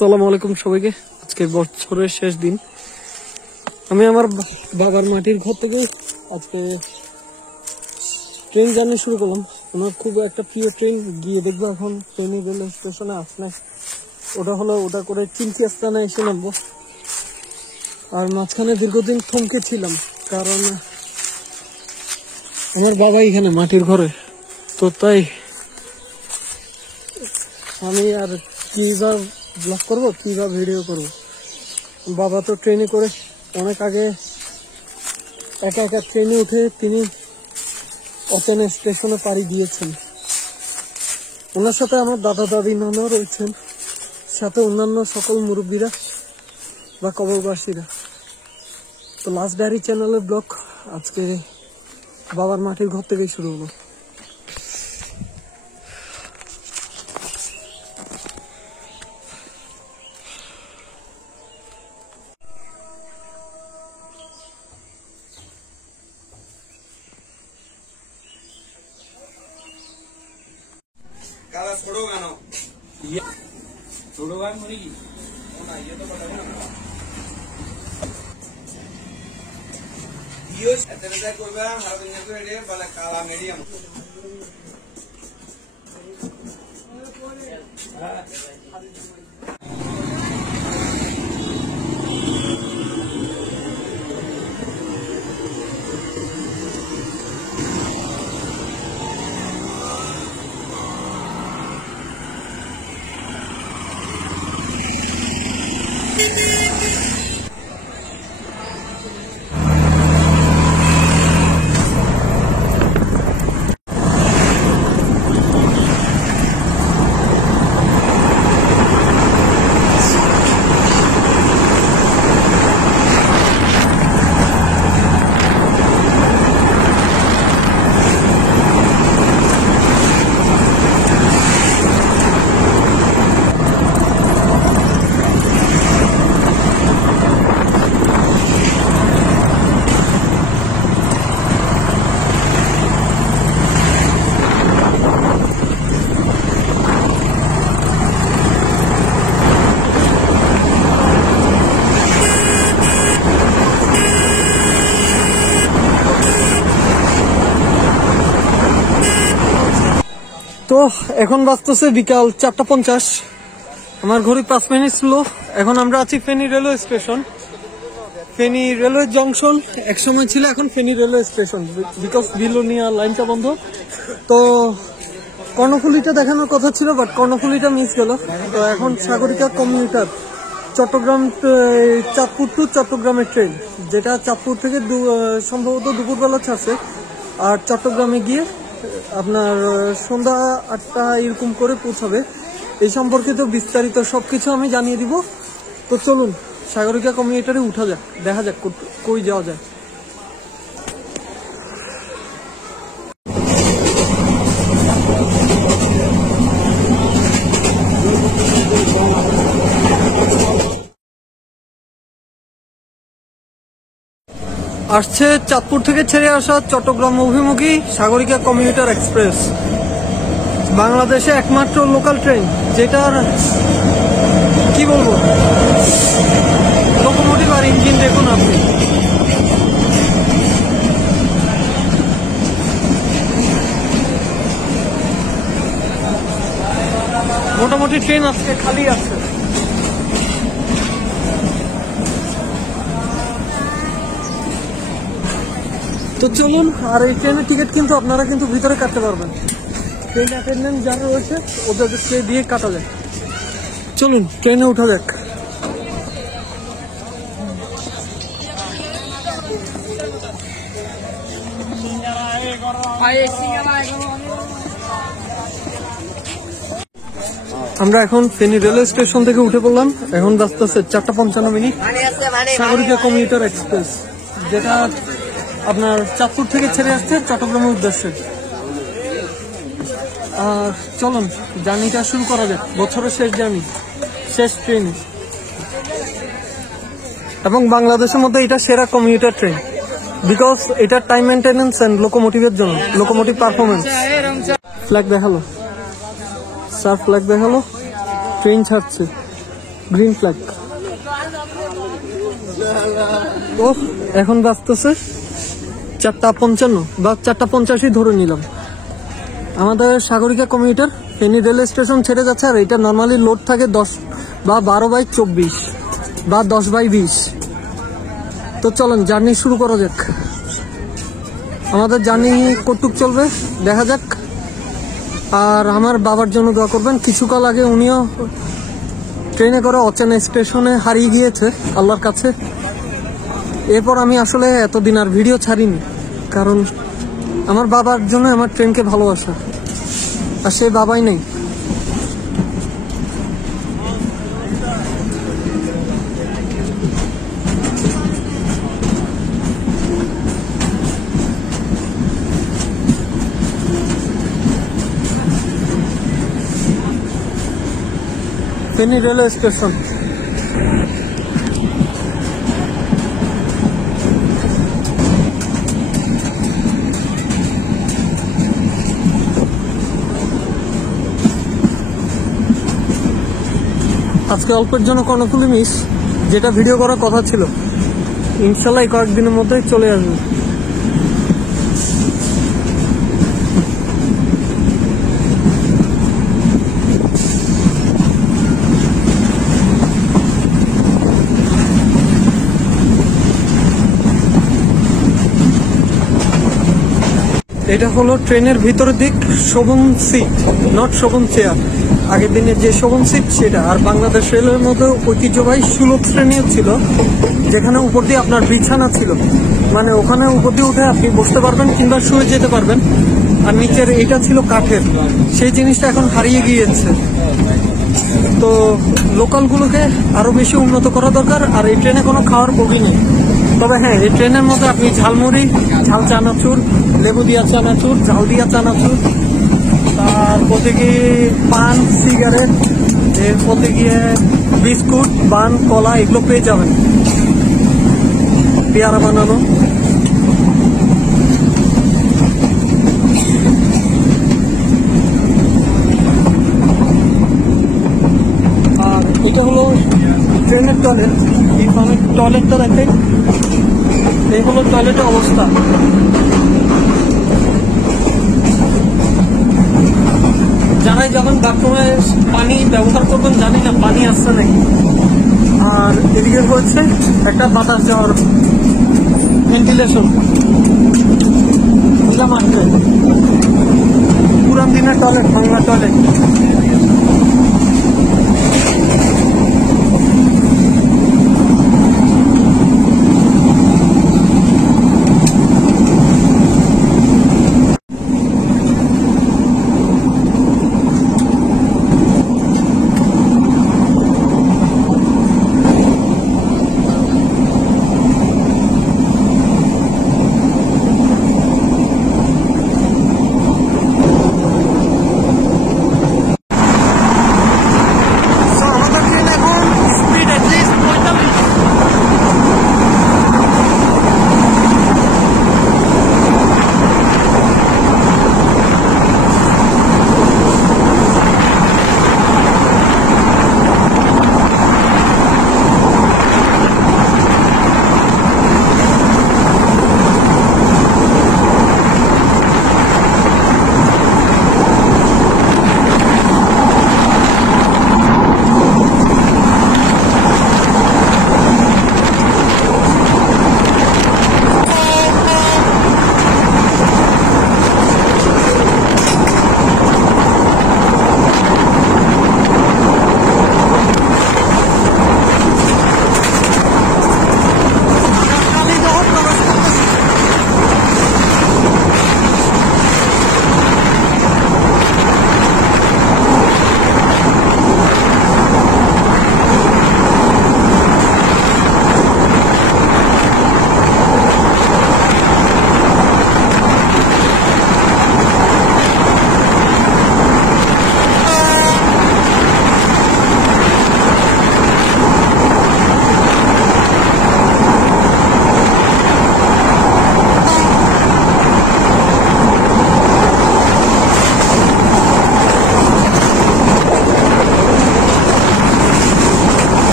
আসসালামু আলাইকুম সবাইকে। আজকে বছরের শেষ দিন। আমি আমার বাবার মাটির ঘর থেকে আজকে ট্রেন জার্নি শুরু করলাম। আমার খুব একটা প্রিয় ট্রেন, গিয়ে দেখবো এখন ট্রেনে রেলওয়ে স্টেশনে আসলে ওটা করে চিনকি আস্তানা এসে নামবো। আর মাঝখানে দীর্ঘদিন থমকে ছিলাম, কারণ আমার বাবা এখানে মাটির ঘরে, তো তাই আমি আর কিভাবে ব্লগ করবো, কিভাবে ভিডিও করবো। বাবা তো ট্রেনে করে অনেক আগে একা একা ট্রেনে উঠে তিনি অচেনা স্টেশনে পাড়ি দিয়েছেন। ওনার সাথে আমার দাদা দাদি নানাও রয়েছেন, সাথে অন্যান্য সকল মুরব্বীরা বা কবরবাসীরা। তো লাস্ট ডায়েরি চ্যানেলের ব্লগ আজকে বাবার মাটির ঘর থেকেই শুরু হলো। Cada soroga no. Ya. Soroga no ni. Ona ye to pata na. Dios aterrizar করবে আর দিনে করে রে বলে কালা মিডিয়াম। তো এখন বাজতেছে বিকাল 4:50। আমার ঘড়ি 5 মিনিট স্লো। এখন আমরা আছি Feni railway station. Feni railway junction একসময় ছিল, এখন Feni railway station, because Belonia লাইনটা বন্ধ। তো কর্ণফুলিটা দেখানোর কথা ছিল, বাট কর্ণফুলিটা মিস গেল। তো এখন সাগরিকা কমিউটার চট্টগ্রাম চাঁদপুর টু চট্টগ্রামের ট্রেন, যেটা চাঁদপুর থেকে সম্ভবত দুপুরবেলা ছাড়ছে, আর চট্টগ্রামে গিয়ে আপনার সন্ধ্যা 8টা এরকম করে পৌঁছাবে। এই সম্পর্কিত বিস্তারিত সবকিছু আমি জানিয়ে দিব। তো চলুন সাগরিকা কমিউটারে উঠা যাক, দেখা যাক কই যাওয়া যায়। আসছে চাঁদপুর থেকে ছেড়ে আসা চট্টগ্রাম অভিমুখী সাগরিকা কমিউটার এক্সপ্রেস, বাংলাদেশে একমাত্র লোকাল ট্রেন যেটার কি বলবো, লোকোমোটিভ আর ইঞ্জিন দেখুন আপনি। মোটামুটি ট্রেন আজকে খালি আছে। তো চলুন, আর এই ট্রেনের টিকিট কিন্তু আপনারা কিন্তু ভিতরে কাটতে পারবেন। ট্রেন অ্যাটেন্ডেন্ট যারা রয়েছে ওদেরকে দিয়ে কাটা যায়। চলুন ট্রেনে উঠা যাক। আমরা এখন ফেনী রেলওয়ে স্টেশন থেকে উঠে পড়লাম। এখন বাজতেছে 4:55। সাগরিকা কমিউটার এক্সপ্রেস, যেটা আপনার চাঁদপুর থেকে ছেড়ে আসছে চট্টগ্রামের উদ্দেশ্যে। আর চলুন জার্নিটা শুরু করা যাক, বছরের শেষ জার্নি, শেষ ট্রেন, এবং বাংলাদেশের মধ্যে এটা সেরা কমিউটার ট্রেন, বিকজ এটা টাইম মেনটেন্যান্স এন্ড লোকোমোটিভের জন্য, লোকোমোটিভ পারফরমেন্স। ফ্ল্যাগ দেখালো, স্যার ফ্ল্যাগ দেখালো, ট্রেন ছাড়ছে। Green flag. তো এখন বাজতেছে 4:55 বা 4:50 ধরে নিলাম। আমাদের Sagarika commuter Feni rail station ছেড়ে যাচ্ছে, আর এটা নর্মালি লোড থাকে 10 বা 12/24 বা 10/20। তো চলেন জার্নি শুরু করা যাক। আমাদের জার্নি কতটুক চলবে দেখা যাক। আর আমার বাবার জন্য দোয়া করবেন। কিছুকাল আগে উনিও ট্রেনে করে অচেনা স্টেশনে হারিয়ে গিয়েছে আল্লাহর কাছে। এরপর আমি আসলে এতদিন আর ভিডিও ছাড়িনি, কারণ আমার বাবার জন্য আমার ট্রেনকে ভালোবাসা, আর সে বাবাই নেই। Feni railway station. আজকে অল্পের জন্য কর্ণফুলী মিস, যেটা ভিডিও করার কথা ছিল। ইনশাল্লাহ এই কয়েকদিনের মধ্যেই চলে আসবে। এটা হলো ট্রেনের ভিতরের দিক, Shovan seat, not Shovan chair. আগের দিনের যে শোভন সিট সেটা। আর বাংলাদেশ রেলের মধ্যে ঐতিহ্যবাহী সুলভ শ্রেণীও ছিল, যেখানে উপর দিয়ে আপনার বিছানা ছিল, মানে ওখানে উপর দিয়ে উঠে আপনি বসতে পারবেন কিংবা শুয়ে যেতে পারবেন। আর নিচের এটা ছিল কাঠের, সেই জিনিসটা এখন হারিয়ে গিয়েছে। তো লোকালগুলোকে আরো বেশি উন্নত করা দরকার। আর এই ট্রেনে কোনো খাওয়ার বগি নেই। তবে হ্যাঁ, এই ট্রেনের মধ্যে আপনি ঝালমুড়ি, ঝাল চানাচুর, লেবু দিয়া চানাচুর, ঝাল দিয়া চানাচুর, তারপরে গিয়ে পান, সিগারেট, এরপরে গিয়ে বিস্কুট, পান, কলা এগুলো পেয়ে যাবেন, পেয়ারা বানানো। আর এটা হলো ট্রেনের টয়লেট। আমি টয়লেটটা দেখাই, এই হলো টয়লেটের অবস্থা। যারাই যখন বাথরুমে পানি ব্যবহার করবেন জানি না পানি আসছে নাকি। আর এদিকে হচ্ছে একটা বাতাস যাওয়ার ভেন্টিলেশন, বুঝলাম আসছে। পুরান দিনের টয়লেট, বাংলা টয়লেট।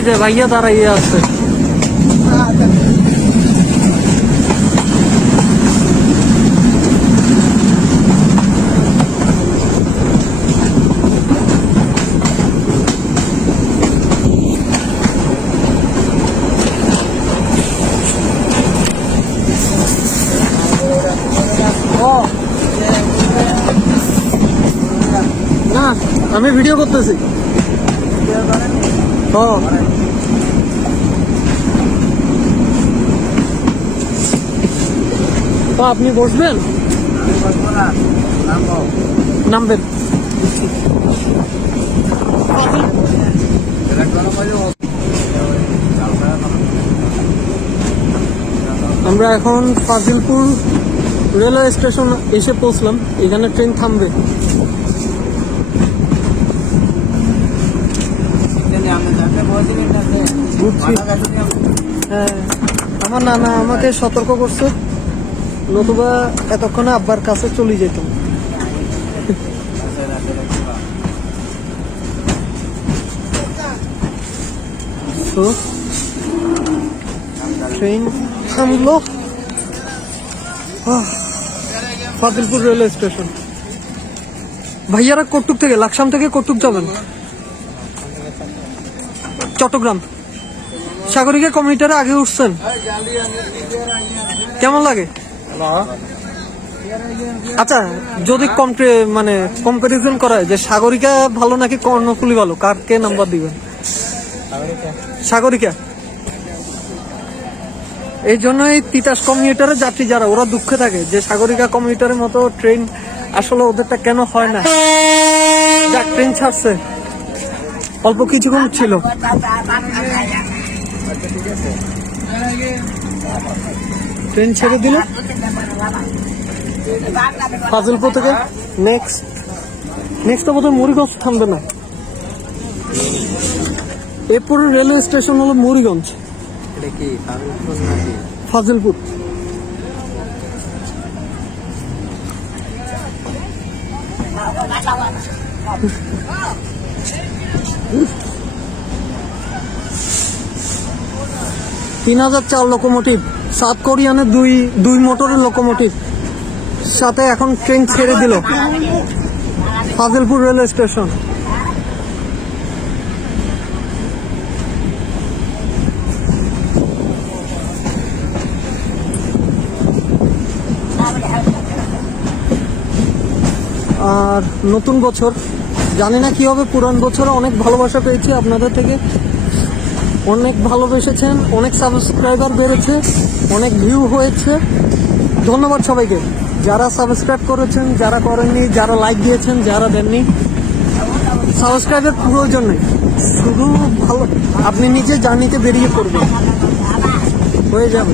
এই যে ভাইয়া দাঁড়াইয়ে আছে। না আমি ভিডিও করতেছি। তো আপনি বসবেন, নামবেন। আমরা এখন ফাজিলপুর রেলওয়ে স্টেশন এসে পৌঁছলাম। এখানে ট্রেন থামবে। হ্যাঁ, আমার নানা আমাকে সতর্ক করছে, নতুবা এতক্ষণে আব্বার কাছে চলে যেতাম। তো ট্রেন থামলো ফাজিলপুর রেলওয়ে স্টেশন। ভাইয়ারা কটুক থেকে, লাকসাম থেকে কটুক যাবেন? চট্টগ্রাম। সাগরিকা কমিউনিটারে আগে উঠছেন, কেমন লাগে? আচ্ছা, যদি মানে কম্পারিজন করা হয় যে সাগরিকা ভালো নাকি কর্ণফুলী ভালো, কারকে নাম্বার দিবেন? সাগরিকা। এই জন্যই তিতাস কমিউটারের যাত্রী যারা, ওরা দুঃখে থাকে যে সাগরিকা কমিউটারের মতো ট্রেন আসলে ওদেরটা কেন হয় না। যাক, ট্রেন ছাড়ছে, অল্প কিছুক্ষণ ছিল। ট্রেন ছেড়ে দিল ফাজিলপুর থেকে। নেক্সট বোধহয় মুড়িগঞ্জ থামবে না। এরপরে রেলওয়ে স্টেশন হলো মুড়িগঞ্জ, ফাজিলপুর। তিন 3004 লোকোমোটিভ, সাউথ কোরিয়ানের দুই মোটরের লোকোমোটিভ সাথে এখন ট্রেন ছেড়ে দিল ফাজিলপুর রেলওয়ে স্টেশন। আর নতুন বছর, জানি না কি হবে। পুরান বছরে অনেক ভালোবাসা পেয়েছি আপনাদের থেকে, অনেক ভালোবেসেছেন, অনেক সাবস্ক্রাইবার বেড়েছে, অনেক ভিউ হয়েছে। ধন্যবাদ সবাইকে, যারা সাবস্ক্রাইব করেছেন, যারা করেননি, যারা লাইক দিয়েছেন, যারা দেননি। সাবস্ক্রাইবের প্রয়োজন নেই, শুধু ভালো আপনি নিজে জার্নিতে বেরিয়ে পড়বেন, হয়ে যাবে।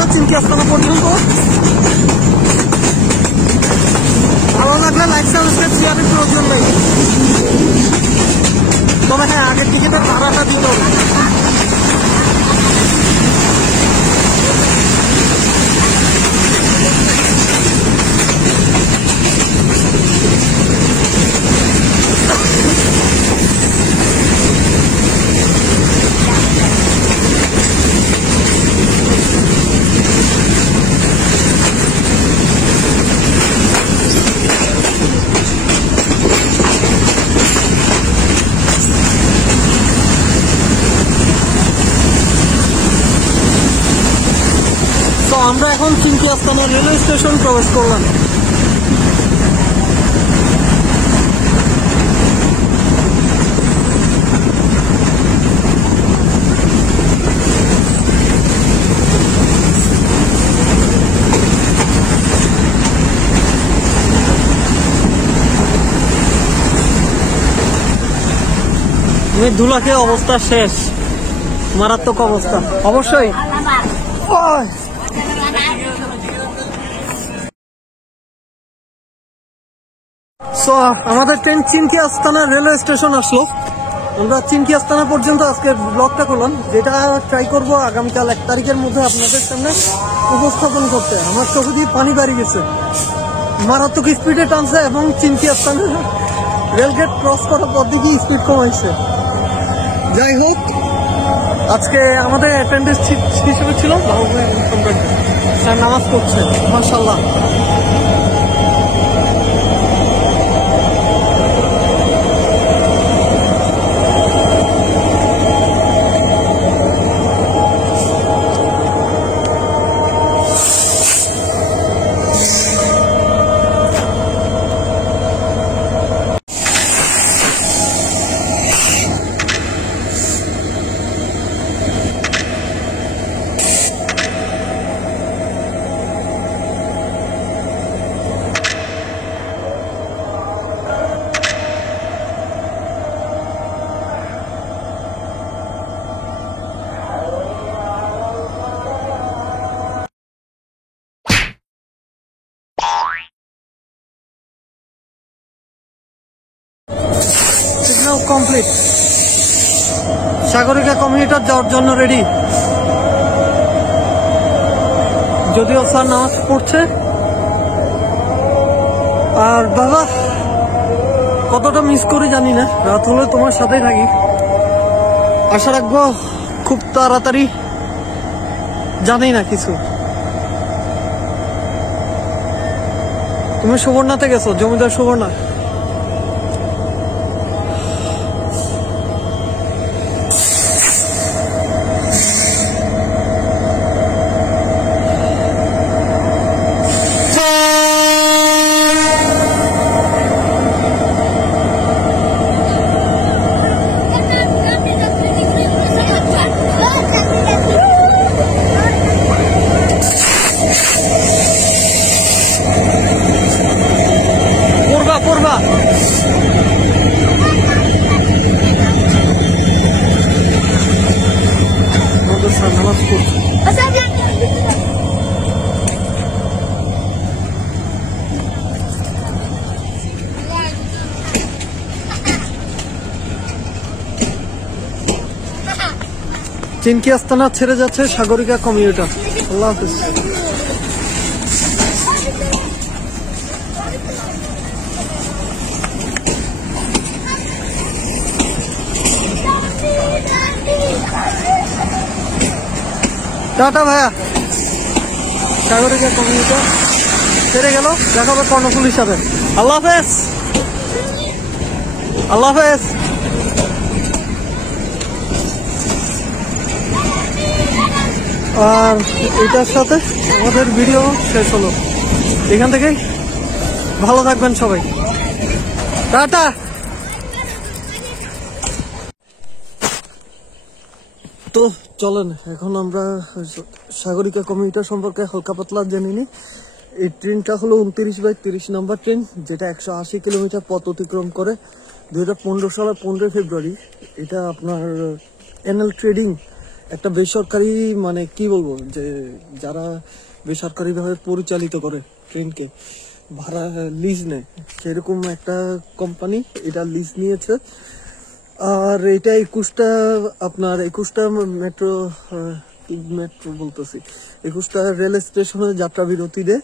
থাকবে চিনকি আস্তানা পর্যন্ত। ভালো লাগলে লাইক সাবস্ক্রাইব শেয়ারের প্রয়োজন নেই, তবে হ্যাঁ আগের টিকিটের ভাড়াটা দিতে হবে। তো আমরা এখন চিনকি আস্তানা রেলওয়ে স্টেশন প্রবেশ করলাম। ধুলাকে অবস্থা শেষ, মারাত্মক অবস্থা অবশ্যই। সো আমাদের ট্রেন চিনকি আস্তানা রেলওয়ে স্টেশন আসলো। আমরা চিনকি আস্তানা পর্যন্ত আজকে ব্লগটা করলাম, যেটা ট্রাই করব আগামীকাল 1 তারিখের মধ্যে আপনাদের সামনে উপস্থাপন করতে। আমার চোখে দিয়ে পানি বাড়ি গেছে, মারাত্মক স্পিডে টানছে এবং চিনকি আস্তানা রেলগেট ক্রস করার পর দিকে স্পিড কমাইছে। যাই হোক, আজকে আমাদের অ্যাটেন্ডেন্স হিসেবে ছিল স্যার নামাজ পড়ছে, মাশাআল্লাহ। সিগন্যাল কমপ্লিট, সাগরিকা কমিউটার যাওয়ার জন্য রেডি। যদিও স্যার নামাজ পড়ছে। আর বাবা কতটা মিস করি জানি না, রাত হলে তোমার সাথেই থাকি। আশা রাখবো খুব তাড়াতাড়ি, জানি না কিছু। তুমি সুবর্ণাতে গেছো, জমিদার সুবর্ণা। পড়বা নামাজ পড়ছে। চিনকি আস্তানা ছেড়ে যাচ্ছে সাগরিকা কমিউটার। আল্লাহ হাফিজ। টাটা ভাইয়া, সাগরিকা কমিউটার ছেড়ে গেল, দেখা হবে কর্ণফুলির সাথে। আল্লাহ হাফেজ, আল্লাহ হাফেজ। আর এটার সাথে আমাদের ভিডিও শেষ হলো। এখান থেকেই ভালো থাকবেন সবাই, টাটা। তো চলেন এখন আমরা সাগরিকা কমিউটার সম্পর্কে হালকা পাতলা জেনে নিই। এই ট্রেনটা হলো 29/30 নম্বর ট্রেন, যেটা 180 কিলোমিটার পথ অতিক্রম করে। 2015 সালের 15 ফেব্রুয়ারি এটা আপনার এনএল ট্রেডিং একটা বেসরকারি মানে কি বলবো যে যারা বেসরকারিভাবে পরিচালিত করে ট্রেনকে ভাড়া লিজ নেয় সেরকম একটা কোম্পানি এটা লিজ নিয়েছে। আর এটা 21টা মেট্রো বলতেছি 21টা রেল স্টেশনে যাত্রা বিরতি দেয়।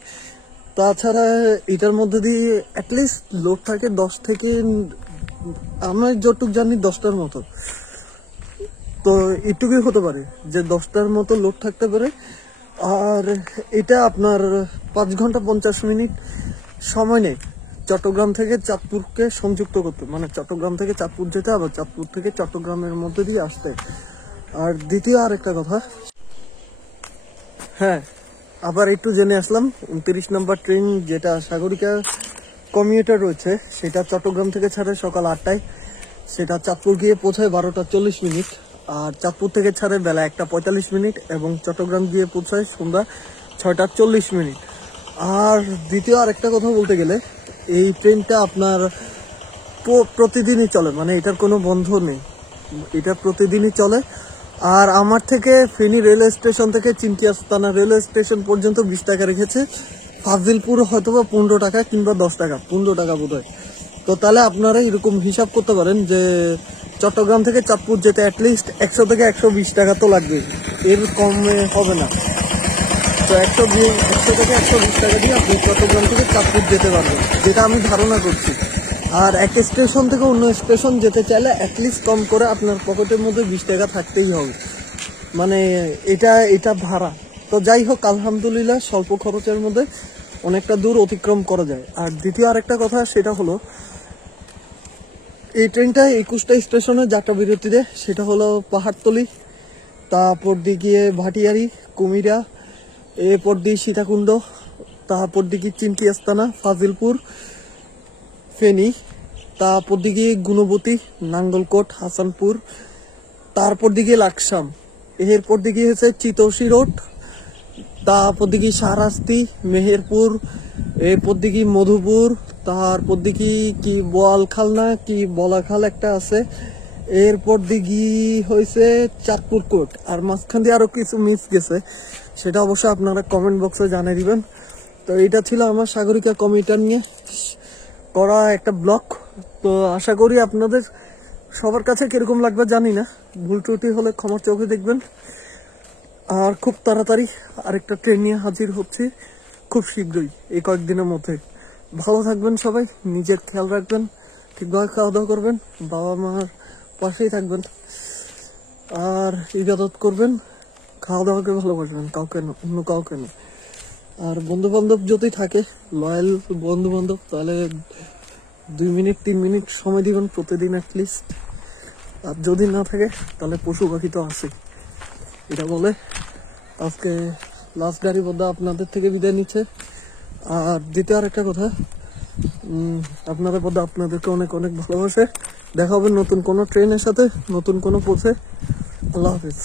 তাছাড়া এটার মধ্যে দিয়ে অ্যাটলিস্ট লোড থাকে 10 থেকে, আমি যতটুকু জানি 10টার মতো, তো এটুকুই হতে পারে যে 10টার মতো লোড থাকতে পারে। আর এটা আপনার 5 ঘন্টা 50 মিনিট সময় নেয় চট্টগ্রাম থেকে চাঁদপুরকে সংযুক্ত করতে, মানে চট্টগ্রাম থেকে চাঁদপুর যেতে, আবার চাঁদপুর থেকে চট্টগ্রামের মধ্যে দিয়ে আসতে। আর দ্বিতীয় আরেকটা কথা, হ্যাঁ আবার একটু জেনে আসলাম 29 নম্বর ট্রেন যেটা সাগরিকা কমিউটার রয়েছে সেটা চট্টগ্রাম থেকে ছাড়ে সকাল 8টায়, সেটা চাঁদপুর গিয়ে পৌঁছায় 12টা 40 মিনিট। আর চাঁদপুর থেকে ছাড়ে বেলা 1টা 45 মিনিট এবং চট্টগ্রাম গিয়ে পৌঁছায় সন্ধ্যা 6টা 40 মিনিট। আর দ্বিতীয় আরেকটা কথা বলতে গেলে এই ট্রেনটা আপনার প্রতিদিনই চলে, মানে এটার কোনো বন্ধ নেই, এটা প্রতিদিনই চলে। আর আমার থেকে ফেনী রেলওয়ে স্টেশন থেকে চিনকিয়াস্তানা রেলওয়ে স্টেশন পর্যন্ত 20 টাকা রেখেছে, ফাজিলপুর হয়তো বা 15 টাকা কিংবা 10 টাকা, 15 টাকা বোধ হয়। তো তাহলে আপনারা এরকম হিসাব করতে পারেন যে চট্টগ্রাম থেকে চাঁদপুর যেতে অ্যাটলিস্ট 100 থেকে 120 টাকা তো লাগবে, এর কমে হবে না। তো 100 থেকে 120 টাকা দিয়ে আপনি চট্টগ্রাম থেকে চাঁদপুর যেতে পারবেন, যেটা আমি ধারণা করছি। আর এক স্টেশন থেকে অন্য স্টেশন যেতে চাইলে অ্যাটলিস্ট কম করে আপনার পকেটের মধ্যে 20 টাকা থাকতেই হবে, মানে এটা ভাড়া। তো যাই হোক, আলহামদুলিল্লাহ স্বল্প খরচের মধ্যে অনেকটা দূর অতিক্রম করা যায়। আর দ্বিতীয় আরেকটা কথা সেটা হলো এই ট্রেনটা 21টা স্টেশনে যাত্রা বিরতি দেয়, সেটা হলো পাহাড়তলি, তারপর দিকে ভাটিয়ারি, কুমিরা, এরপর দিয়ে সীতাকুণ্ড, তারপর দিকে চিনকিয়াস্তানা, ফাজিলপুর, ফেনী, তারপর দিকে গুণবতী, নাঙ্গলকোট, হাসানপুর, তারপর দিকে লাকসাম, এরপর দিকে হচ্ছে চিতৌসি রোড, তারপর দিকে শাহরাস্তি, মেহেরপুর, এরপর দিকে মধুপুর, তারপর দিকে কি বোয়ালখাল না কি বলাখাল একটা আছে, এরপর দিকে হয়েছে চাঁদপুর কোট। আর মাঝখান দিয়ে আরো কিছু মিস গেছে, সেটা অবশ্যই আপনারা কমেন্ট বক্সে জানিয়ে দিবেন। তো এটা ছিল আমার সাগরিকা কমিউটার নিয়ে করা একটা ব্লগ। তো আশা করি আপনাদের সবার কাছে কিরকম লাগবে জানি না, ভুল ত্রুটি হলে ক্ষমার চোখে দেখবেন। আর খুব তাড়াতাড়ি আরেকটা ট্রেন নিয়ে হাজির হচ্ছে খুব শীঘ্রই, এই কয়েকদিনের মধ্যে। ভালো থাকবেন সবাই, নিজের খেয়াল রাখবেন, ঠিকভাবে খাওয়া দাওয়া করবেন, বাবা মার পাশেই থাকবেন, আর ইবাদত করবেন, খাওয়া দাওয়াকে ভালোবাসবেন, কাউকে না, অন্য কাউকে না। আর বন্ধু বান্ধব যদি থাকে, লয়াল বন্ধু বান্ধব, তাহলে 2 মিনিট 3 মিনিট সময় দিবেন প্রতিদিন অ্যাটলিস্ট। আর যদি না থাকে তাহলে পশু পাখি তো আছে। এটা বলে আজকে লাস্ট গাড়ি বদ্ধ আপনাদের থেকে বিদায় নিচ্ছে। আর দ্বিতীয় আরেকটা কথা, আপনাদের বদ্ধ আপনাদেরকে অনেক অনেক ভালোবাসে। দেখা হবে নতুন কোনো ট্রেনের সাথে, নতুন কোনো পথে। আল্লাহ হাফিজ।